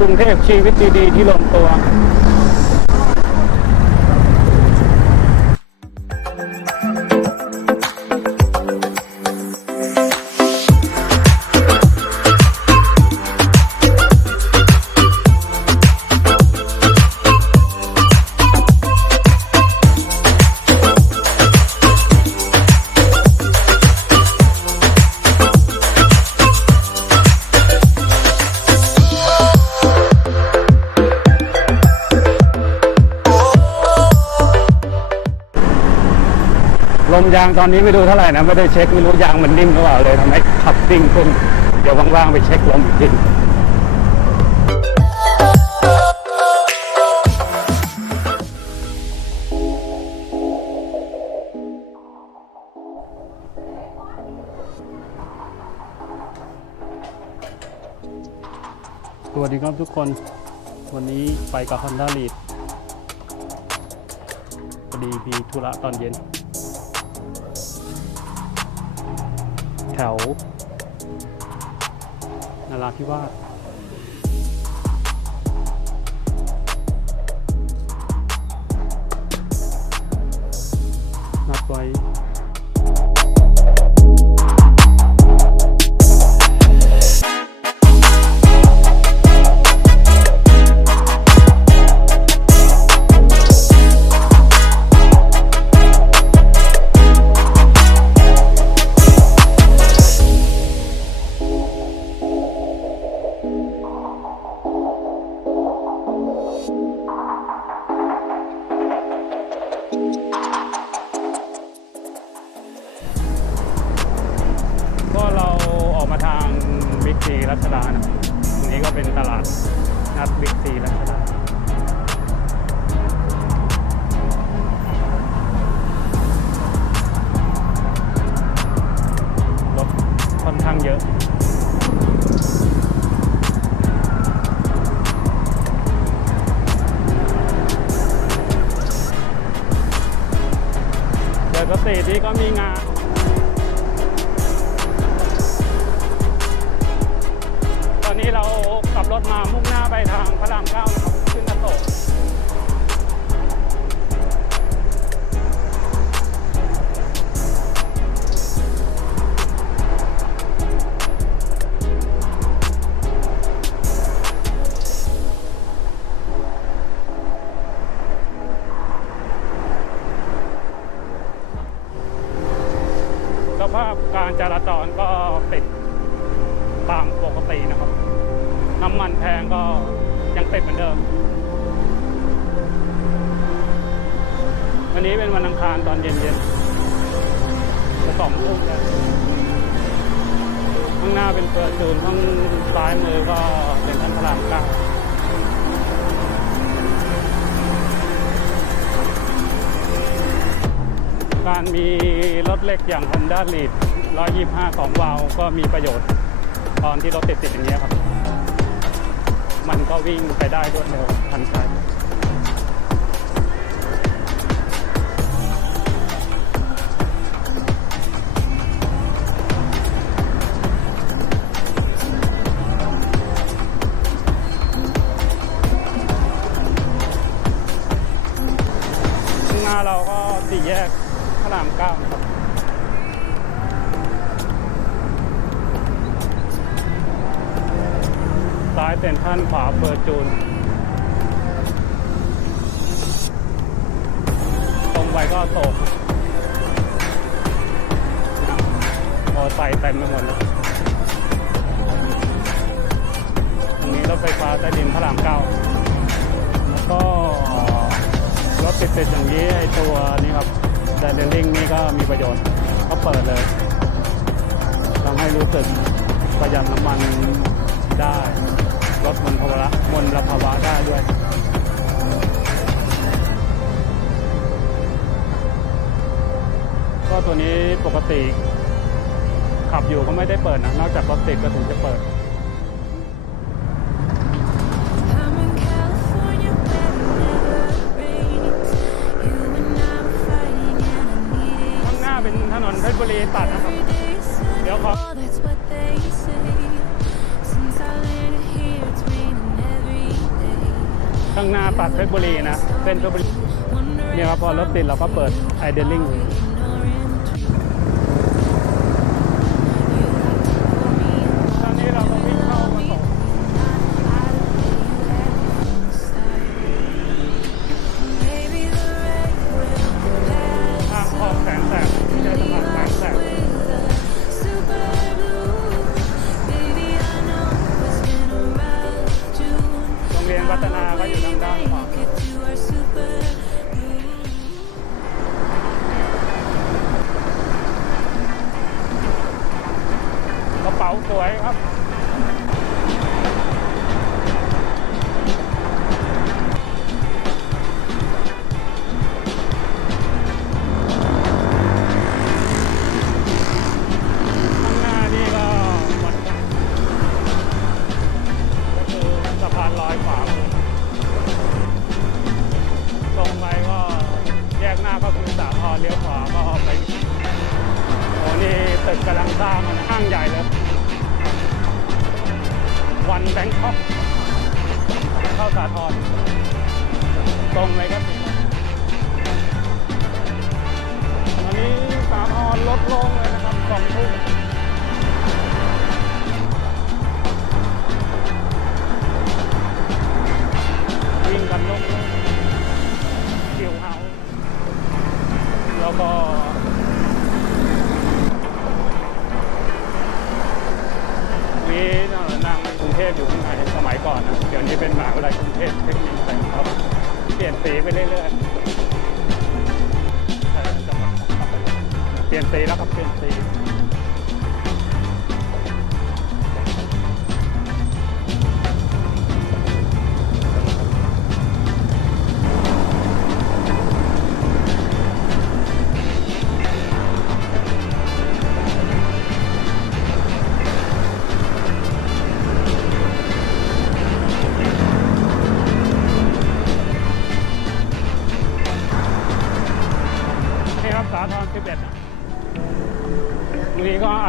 กรุงเทพชีวิตดีๆที่ลงตัว ยางตอนนี้ไม่รู้เท่าไหร่นะไม่ได้เช็คไม่รู้ยางมันนิ่มหรือเปล่าเลยทำให้ขับดิ่งขึ้นเดี๋ยวว่างๆไปเช็คลมอีกทีสวัสดีครับทุกคนวันนี้ไปกับ Honda Lead พอดีมีธุระตอนเย็น วนาราธิวาสนัดไว้ ซีรัชดานะตรงนี้ก็เป็นตลาดนัดบิ๊กซีรัชดารถค่อนข้างเยอะเดี๋ยวก็ตีที่ก็มีงาน ถมามุ่งหน้าไปทางพระรามเก้า น้ำมันแพงก็ยังติดเหมือนเดิม วันนี้เป็นวันอังคารตอนเย็นๆจะสองทุ่มแล้วข้างหน้าเป็นเปิดจูนข้างซ้ายมือก็เป็นท่านพระรามเก้าการมีรถเล็กอย่าง Honda Lead 125ของวาล์วก็มีประโยชน์ ตอนที่รถติดๆอย่างเงี้ยครับ มันก็วิ่งไปได้รวดเร็วทันใจข้างหน้าเราก็สี่แยกพระรามเก้านะครับายเซ็นทรันขวาเฟอร์จูน ตรงไปก็โศกมอไซค์เต็มไปหมดเลยตรงนี้รถไฟฟ้าใต้ดินพระรามเก้าแล้วก็รถติดๆอย่างนี้ไอตัวนี้ครับแดนเดลลิงนี่ก็มีประโยชน์ก็เปิดเลยทำให้รู้สึกประหยัดน้ำมันได้ ลดมลภาวะมลภาวะได้ด้วยก็ตัวนี้ปกติ ขับอยู่ก็ไม่ได้เปิดนะนอกจากรถติดก็ถึงจะเปิดข้างหน้าเป็นถนนเพชรบุรีตัดนะครับ every day. Sunny, Yo, Pop. oh, ข้างหน้าปัดเพชรบุรีนะเส้นเพชรบุรีเนี่ยครับพอรถติดเราก็เปิดไอเดลลิ่ง แยกหน้าก็คือสาทรเลี้ยวขวาก็ไปโอ้นี่ตึกกำลังสร้างมันห้างใหญ่เลยวันแบงคอกเข้าสาทรตรงเลยครับตอนนี้สาทรลดลงเลยนะครับสองทุ่ม เปลี่ยนสีแล้วครับเปลี่ยนสี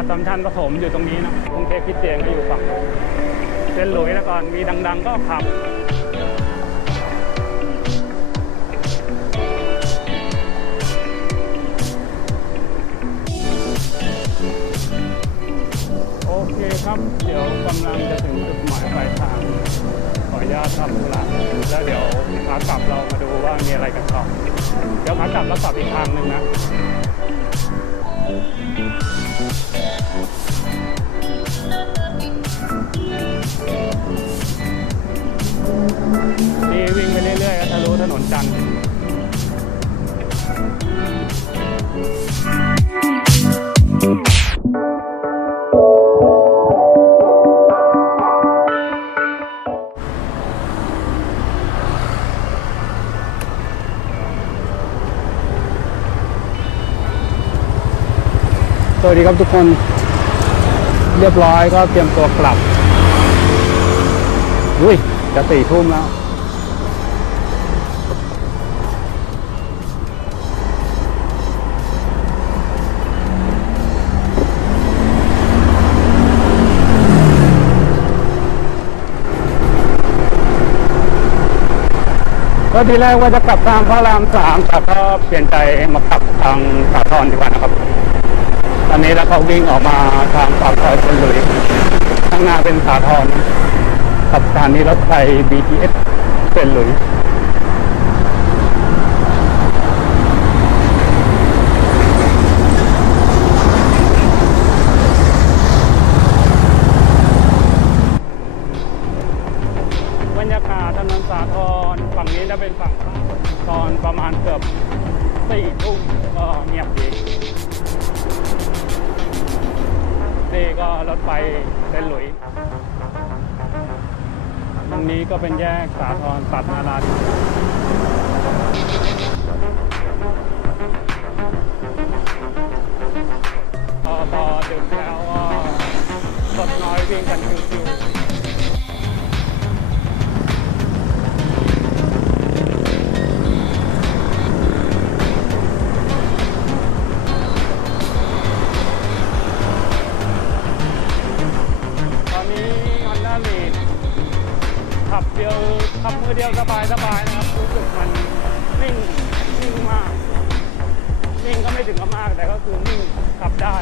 อัสมชัญผสมอยู่ตรงนี้นะกรุงเทพคริเตียนก็อยู่ฝั่งเส้นหลุยแล้วก่อนมีดัง ๆ ก็ขับโอเคครับ เดี๋ยวกำลังจะถึงจุดหมายปลายทาง ขออนุญาตทำธุระแล้วเดี๋ยวขากลับเรามาดูว่ามีอะไรกันต่อเดี๋ยวขากลับเรากลับอีกทางหนึ่งนะ นี่วิ่งไปเรื่อยๆก็ทะลุถนนจันทร์สวัสดีครับทุกคนเรียบร้อยก็เตรียมตัวกลับอุ้ย จะสี่ทุ่มแล้ว ก็ทีแรกว่าจะกลับทางพระรามสามแต่ก็เปลี่ยนใจมากลับทางสาทรดีกว่านะครับ ตอนนี้แล้วก็วิ่งออกมาทางปากซอยชลบุรีข้างหน้าเป็นสาทร กับสถานีรถไฟ BTS เซนหลุยบรรยากาศถนนสาทรฝั่งนี้จะเป็นฝั่งตอนประมาณเกือบสี่ทุ่มก็เงียบดีนี่ก็รถไฟเส้นหลุย รงนี้ก็เป็นแยกสาทรตัดนาราพอพอถึงแล้วก็รถน้อยวิ่งกันคือ ขับเดียวขับมือเดียวสบายสบายนะครับรู้สึกมันนิ่งนิ่งมากนิ่งก็ไม่ถึงกับมากแต่ก็คือนิ่งขับได้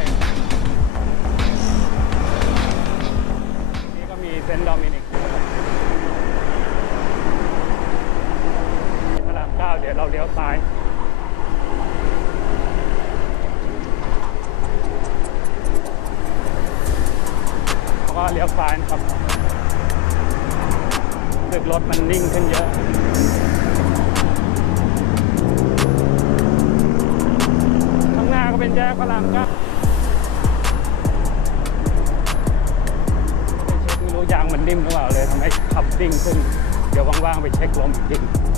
นี่ก็มีเซนต์ดอมินิกพระรามเก้าเดี๋ยวเราเลี้ยวซ้ายแล้วก็เลี้ยวซ้ายนะครับ สึกรถมันนิ่งขึ้นเยอะข้างหน้าก็เป็นแยกพระรามก็ไม่รู้ยางมันนิ่มหรือเปล่าเลยทำให้ขับดิ่งขึ้น เดี๋ยวว่างๆไปเช็คลมอีกที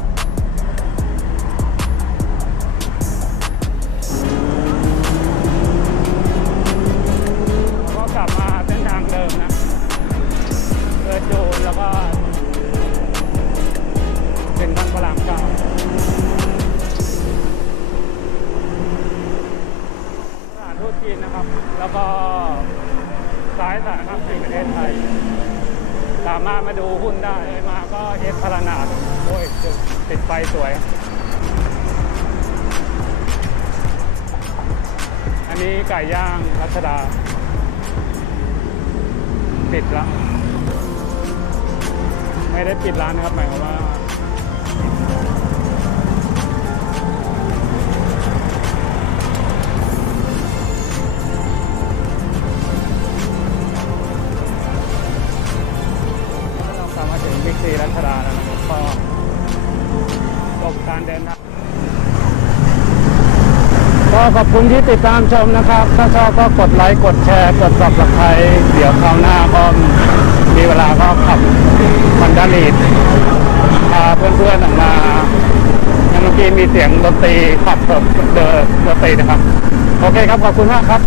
นะครับ แล้วก็ซ้ายสายครับสิ่งประเทศไทย สามารถมาดูหุ้นได้มาก็เอสพารนาดโอ้ยติดไฟสวย อันนี้ไก่ย่างรัชดา ปิดแล้วไม่ได้ปิดร้านนะครับหมายความว่า คุณที่ติดตามชมนะครับ ถ้าชอบก็กดไลค์ กดแชร์ กด subscribe เดี๋ยวคราวหน้าก็มีเวลาก็ขับมันดาลีดพาเพื่อนๆมาอย่างเมื่อกี้มีเสียงดนตรีขับเปิดเดินดนตรีนะครับ โอเคครับ ขอบคุณมากครับ